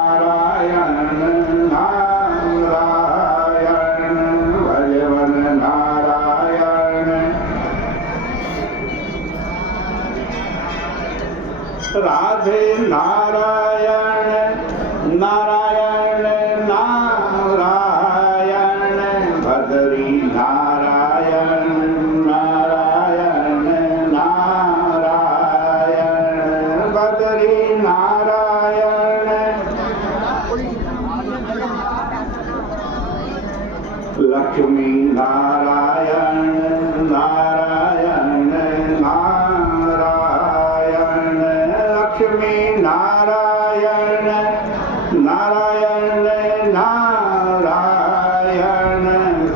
नारायण नारायण भजवन नारायण। राधे नारायण नारायण नारायण भदरी नारायण नारायण नारायण भदरी नारायण। लक्ष्मी नारायण नारायण नारायण लक्ष्मी नारायण नारायण नारायण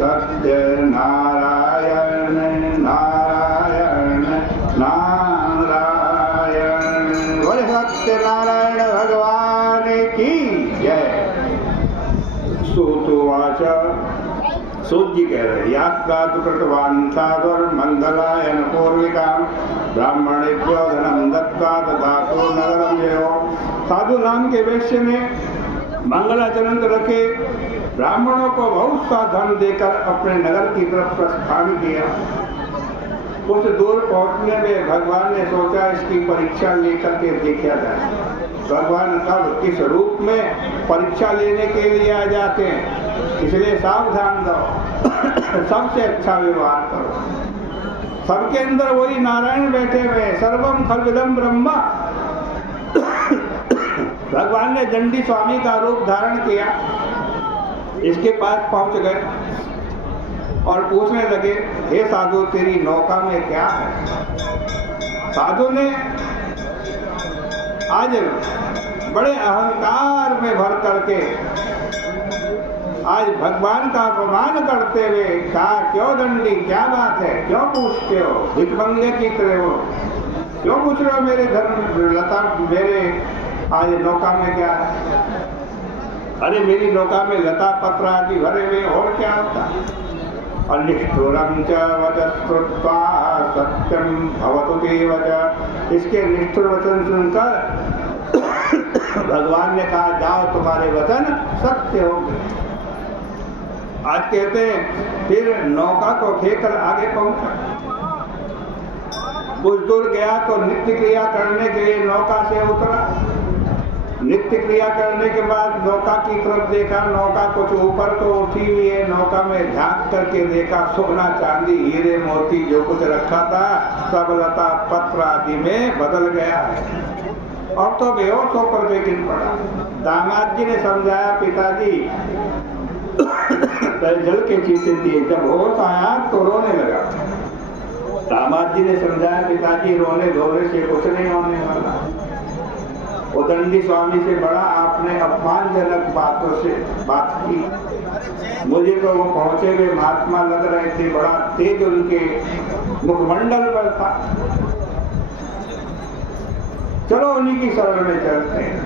सत्य नारायण नारायण नारायण। बोले सत्य नारायण भगवान की जय। सूतुवाच सूत जी कह रहे यात्रा कृतवान साधुर मंगलायन पूर्विकाम ब्राह्मणेभ्यो धनम दत्ता दधातु नगरम जयो। साधु नाम के वैश्य ने मंगलाचरण रखे ब्राह्मणों को बहुत सा धन देकर अपने नगर की तरफ प्रस्थान किया। कुछ दूर पहुंचने में भगवान ने सोचा इसकी परीक्षा लेकर के देखा जाए। भगवान कब किस रूप में परीक्षा लेने के लिए आ जाते हैं, इसलिए सावधान रहो, सबसे अच्छा व्यवहार करो। सबके अंदर वही नारायण बैठे हुए, सर्वम खलविदम ब्रह्मा। भगवान ने दंडी स्वामी का रूप धारण किया, इसके पास पहुंच गए और पूछने लगे हे साधु तेरी नौका में क्या है। साधु ने आज बड़े अहंकार में भर करके आज भगवान का अपमान करते हुए कहा क्यों दंडी क्या बात है, क्यों पूछते हो, भिखमंगे की तरह हो, क्यों पूछ रहे हो मेरे धन लता, मेरे आज नौका में क्या है। अरे मेरी नौका में लता पत्र आदि भरे हुए और क्या होता। अनिष्ठुरं च वचस्तुत्वा सत्यं भवतु ते वच। इसके निष्ठुर वचन सुनकर भगवान ने कहा जाओ तुम्हारे वचन सत्य होंगे। आज कहते हैं फिर नौका को खेकर आगे पहुंचा, कुछ दूर गया तो नित्य क्रिया करने के लिए नौका से उतरा। नित्य क्रिया करने के बाद नौका की तरफ देखा, नौका कुछ ऊपर तो उठी हुई है। नौका में झांक करके देखा सोना चांदी हीरे मोती जो कुछ रखा था सब लता पत्र आदि में बदल गया है और तो बेहोश होकर गिर पड़ा। दामाद जी ने समझाया पिताजी जल के चीते दिए, जब होश आया तो रोने लगा। दामाद जी ने समझाया पिताजी रोने धोने से कुछ नहीं होने वाला। दंडी स्वामी से बड़ा आपने अपमानजनक बातों से बात की, मुझे तो वो पहुंचे हुए महात्मा लग रहे थे, बड़ा तेज उनके मुखमंडल पर था। चलो उन्हीं की शरण में चलते हैं।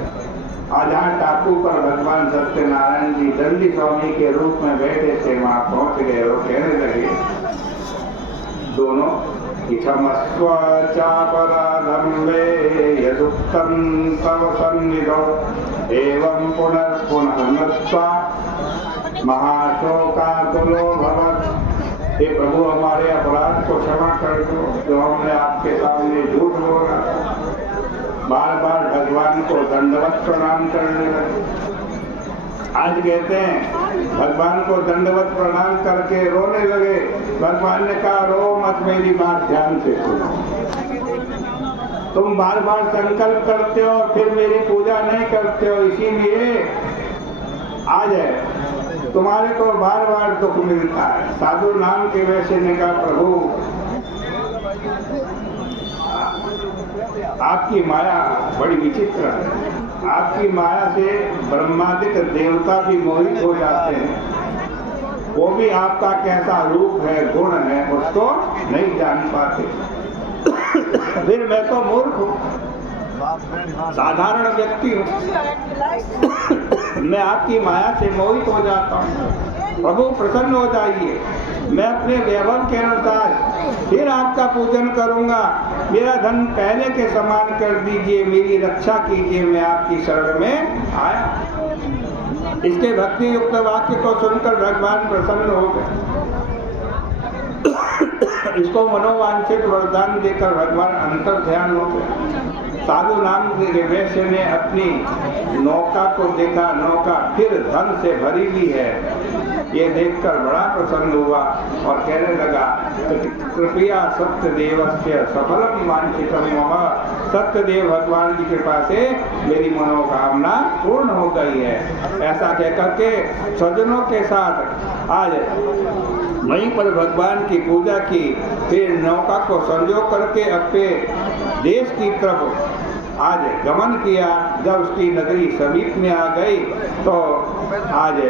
आज टापू पर भगवान सत्यनारायण जी दंडी स्वामी के रूप में बैठे थे, वहां पहुंच गए और कहने लगे दोनों क्षमस्व चापराधं मे यदुक्तं तव सन्निधौ एवं पुनर्पुनः नत्वा महाशोकाकुलो भवत्। हे प्रभु हमारे अपराध को क्षमा कर दो जो हमने आपके सामने झूठ बोला। बार बार भगवान को दंडवत प्रणाम करने लगे। आज कहते हैं भगवान को दंडवत प्रणाम करके रोने लगे। भगवान ने कहा रो मत, मेरी बात ध्यान से सुनो। तुम बार बार संकल्प करते हो फिर मेरी पूजा नहीं करते हो, इसीलिए आज है तुम्हारे को बार बार दुख मिलता है। साधु नाम के वैसे ने कहा प्रभु आपकी माया बड़ी विचित्र है, आपकी माया से ब्रह्मादिक देवता भी मोहित हो जाते हैं, वो भी आपका कैसा रूप है गुण है उसको नहीं जान पाते। फिर मैं तो मूर्ख हूँ, साधारण व्यक्ति हूँ, मैं आपकी माया से मोहित हो जाता हूँ। प्रभु प्रसन्न हो जाइए, मैं अपने वैभव के अनुसार फिर आपका पूजन करूंगा। मेरा धन पहले के समान कर दीजिए, मेरी रक्षा कीजिए, मैं आपकी शरण में आया। इसके भक्ति युक्त वाक्य को सुनकर भगवान प्रसन्न हो गए। इसको मनोवांछित वरदान देकर भगवान अंतर ध्यान हो गए। साधु नाम के वैश्य ने अपनी नौका को देखा, नौका फिर धन से भरी हुई है। ये देखकर बड़ा प्रसन्न हुआ और कहने लगा, कृपया सत्यदेवस्य सफलम वांछितम मम। सत्यदेव भगवान की कृपा से मेरी मनोकामना पूर्ण हो गई है। ऐसा कहकर के स्वजनों के साथ आज वहीं पर भगवान की पूजा की, फिर नौका को संजो करके अपने देश की तरफ आज गमन किया। जब उसकी नगरी समीप में आ गई तो आज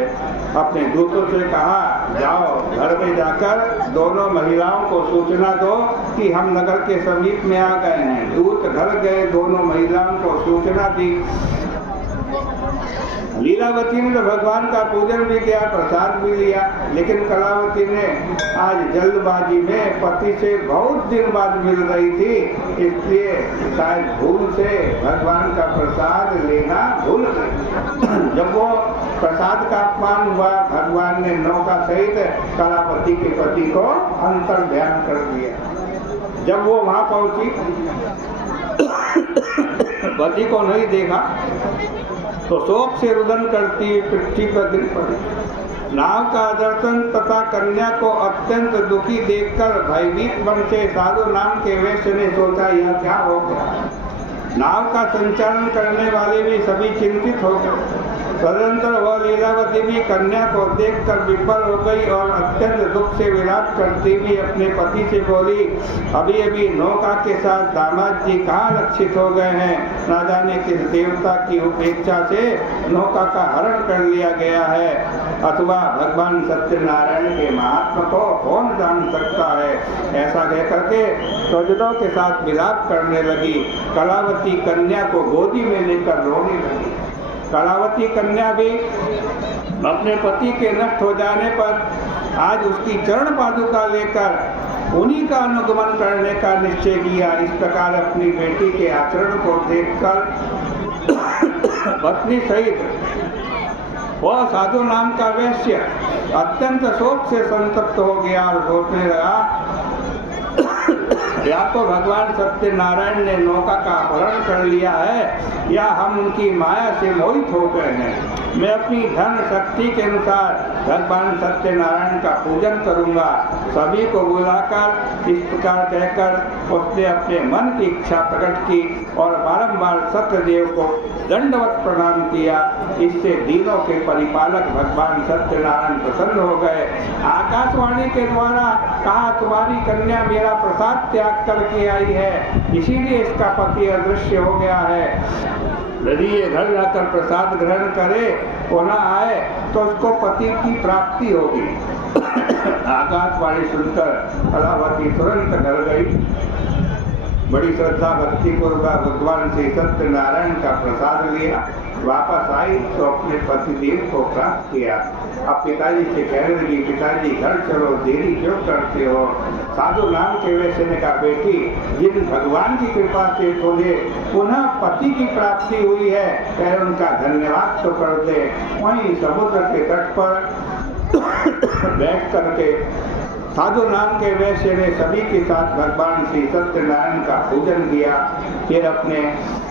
अपने दूतों से कहा, जाओ घर में जाकर दोनों महिलाओं को सूचना दो कि हम नगर के समीप में आ गए हैं। दूत घर गए, दोनों महिलाओं को सूचना दी। लीलावती ने तो भगवान का पूजन भी किया, प्रसाद भी लिया, लेकिन कलावती ने आज जल्दबाजी में पति से बहुत दिन बाद मिल रही थी, इसलिए शायद भूल से भगवान का प्रसाद लेना भूल गई। जब वो प्रसाद का अपमान हुआ, भगवान ने नौका सहित कलावती के पति को अंतर ध्यान कर दिया। जब वो वहां पहुंची पति को नहीं देखा तो शोक से रुदन करती पृथ्वी पर गिर पड़ी। नाव का दर्शन तथा कन्या को अत्यंत दुखी देखकर भयभीत मन से साधु नाम के वैश्य ने सोचा, यह क्या हो गया। नाव का संचालन करने वाले भी सभी चिंतित हो गए। तदनंतर वह लीलावती भी कन्या को देखकर विफल हो गई और अत्यंत दुख से विलाप करती हुई अपने पति से बोली, अभी अभी नौका के साथ दामाद जी कहाँ लक्षित हो गए हैं। न जाने किस देवता की उपेक्षा से नौका का हरण कर लिया गया है, अथवा भगवान सत्यनारायण के महात्मा को कौन जान सकता है। ऐसा कह करके स्वजनों के साथ विलाप करने लगी। कलावती कन्या को गोदी में लेकर रोने लगी। कलावती कन्या भी अपने पति के नष्ट हो जाने पर आज उसकी चरण पादुका लेकर उन्हीं का अनुगमन करने का निश्चय किया। इस प्रकार अपनी बेटी के आचरण को देखकर पत्नी सहित वह साधु नाम का वैश्य अत्यंत शोक से संतप्त हो गया और सोचने लगा, या तो भगवान सत्यनारायण ने नौका का अपहरण कर लिया है या हम उनकी माया से मोहित हो गए हैं। मैं अपनी धन शक्ति के अनुसार भगवान सत्यनारायण का पूजन करूंगा। सभी को बुलाकर इस प्रकार कहकर उसने अपने मन की इच्छा प्रकट की और बारंबार सत्यदेव को दंडवत प्रणाम किया। इससे दीनों के परिपालक भगवान सत्यनारायण प्रसन्न हो गए। आकाशवाणी के द्वारा कहा, तुम्हारी कन्या मेरा प्रसाद त्याग करके आई है, इसीलिए इसका पति अदृश्य हो गया है। यदि ये घर जाकर प्रसाद ग्रहण करे, पुनः आए तो उसको पति की प्राप्ति होगी। आकाशवाणी सुनकर कलावती तुरंत घर गई। बड़ी श्रद्धा भक्ति पूर्वक भगवान श्री सत्यनारायण का प्रसाद लिया। वापस आई तो अपने पतिदेव को प्राप्त किया। अब पिताजी से कहने लगी, पिताजी घर चलो, देरी क्यों करते हो। साधु नाम के वैश्य ने कहा, बेटी जिन भगवान की कृपा से तुम्हें पुनः पति की प्राप्ति हुई है, पहले उनका धन्यवाद तो कर दे। वहीं समुद्र के तट पर बैठ करके साधु नाम के वैश्य ने सभी के साथ भगवान श्री सत्यनारायण का पूजन किया। फिर अपने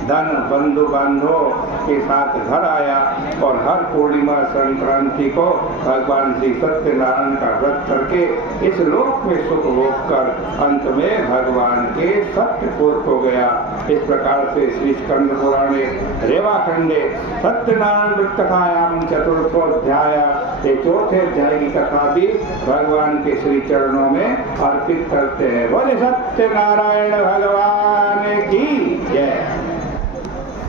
धन बंधु बांधवों के साथ घर आया और हर पूर्णिमा संक्रांति को भगवान श्री सत्यनारायण का व्रत करके इस लोक में सुख भोग कर अंत में भगवान के सत्यपुर हो गया। इस प्रकार से श्री स्कंद पुराणे रेवाखंडे सत्यनारायण वृत्त कथायाम चतुर्थोध्याय, ये चौथे अध्याय की कथा भी भगवान के श्री चरणों में अर्पित करते हैं। बोले सत्यनारायण भगवान की जय।